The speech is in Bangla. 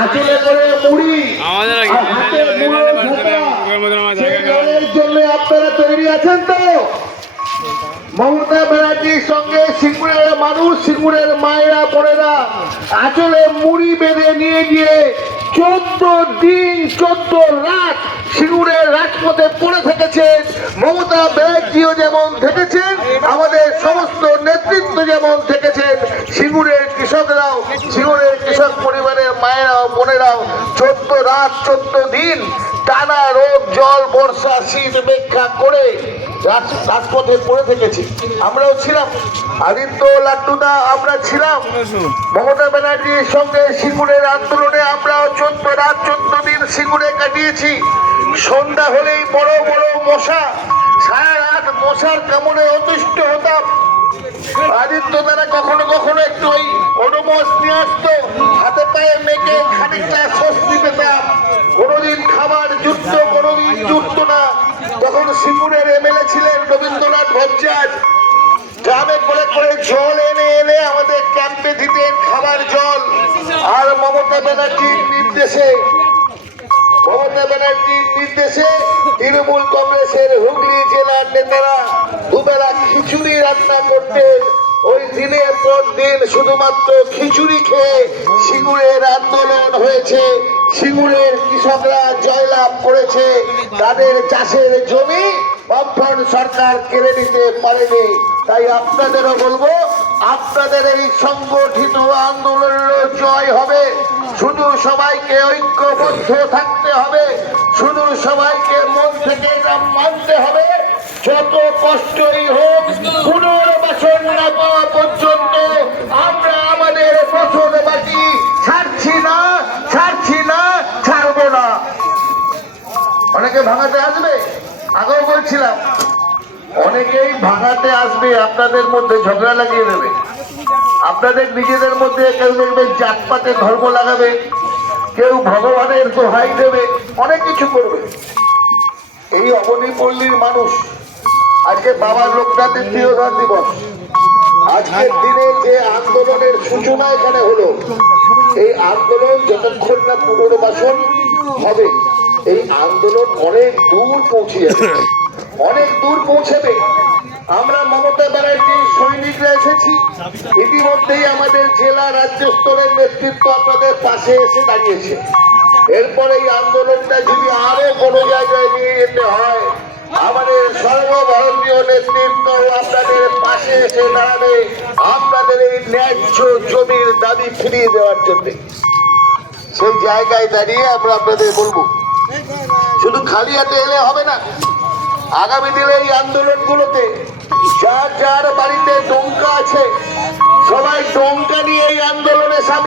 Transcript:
আঁচলে করে মুড়ি জন্য আপনারা তৈরি আছেন তো? মমতা ব্যানার্জির সঙ্গে সিঙ্গুরের মানুষ, সিঙ্গুরের মায়েরা বোনেরা আঁচলে মুড়ি বেঁধে নিয়ে গিয়ে 14 দিন 14 রাত সিঙ্গুরের রাজপথে পড়ে থেকেছেন। মমতা ব্যানার্জিও যেমন থেকেছেন, আমাদের সমস্ত নেতৃত্ব যেমন থেকেছেন, সিঙ্গুরের কৃষকরাও, সিঙ্গুরের কৃষক পরিবারের মায়েরাও বোনেরাও 14 রাত 14 দিন টানা রোদ জল বর্ষা শীত উপেক্ষা করে রাজপথে পড়ে থেকেছি। আমরাও ছিলাম, আদিত্য লাড্ডুদা আমরা ছিলাম। মমতা ব্যানার্জির সঙ্গে সিঙ্গুরের আন্দোলনে আমরাও 14 রাত 14 দিন সিঙ্গুরে কাটিয়েছি। সন্ধ্যা হলেই বড় বড় মশা, সারা রাত মশার কামড়ে অতিষ্ঠ হতাম। আদিত্য তারা কখনো কখনো একটু ওই ওডোমস নিয়ে আসতো, হাতে পায়ে মেখে খানিকটা স্বস্তি পেতাম। কোনোদিন খাবার জুটত, কোনোদিন জুটত না। তখন সিঙ্গুরের এমএলএ ছিলেন রবীন্দ্রনাথ ভট্টাচার্য। গ্রামে করে করে জল এনে এনে আমাদের ক্যাম্পে দিতেন খাবার জল। আর মমতা ব্যানার্জির নির্দেশে তৃণমূল কংগ্রেসের হুগলি জেলার নেতারা দুবেলা খিচুড়ি রান্না করতেন। ওই দিনের পর দিন শুধুমাত্র খিচুড়ি খেয়ে সিঙ্গুরের আন্দোলন হয়েছে। সিঙ্গুরের কৃষকরা জয়লাভ করেছে। তাদের চাষের জমি বামফ্রন্ট সরকার কেড়ে নিতে পারেনি। তাই আপনাদেরও বলবো, আপনাদের এই সংগঠিত আন্দোলনের জয় হবে। শুধু সবাইকে ঐক্যবদ্ধ থাকতে হবে, শুধু সবাইকে মন থেকে মানতে হবে। যত কষ্টই হোক, পুনর্বাসন না পাওয়া পর্যন্ত আমরা আমাদের বসতবাড়ি ছাড়ছি না, ছাড়ছি না, ছাড়বো না। অনেকে ভাঙাতে আসবে, আগেও বলছিলাম, অনেকেই ভাঙাতে আসবে, আপনাদের মধ্যে ঝগড়া লাগিয়ে দেবে। আপনাদের নিজেদের মধ্যে কেউ দেখবেন জাতপাতে ধর্ম লাগাবে, কেউ ভগবানের দোহাই দেবে, অনেক কিছু করবে। এই অবনী পল্লীর মানুষ, আজকে বাবা লোকনাথের তিরোধান দিবস, আজকের দিনে যে আন্দোলনের সূচনা এখানে হলো, এই আন্দোলন যতক্ষণ না পুনর্বাসন হবে, এই আন্দোলন অনেক দূর পৌঁছে যাবে, অনেক দূর পৌঁছাবে। আমরা মমতা ব্যানার্জির সৈনিকরা এসেছি। ইতিমধ্যেই আমাদের জেলা রাজ্য স্তরের নেতৃত্ব আপনাদের পাশে এসে দাঁড়িয়েছে। এরপরে এই আন্দোলনটা যদি আরো কোনো জায়গায় নিয়ে যেতে হয়, আমাদের সর্বভারতীয় নেতৃত্ব আপনাদের পাশে এসে দাঁড়াবে, আপনাদের এই ন্যায্য জমির দাবি ফিরিয়ে দেওয়ার জন্য। সেই জায়গায় দাঁড়িয়ে আমরা আপনাদের বলবো, শুধু খালি হাতে এলে হবে না। আগামী দিনে এই আন্দোলনগুলোতে যার যার বাড়িতে ডঙ্কা আছে, সবাই ডঙ্কা নিয়ে এই আন্দোলনে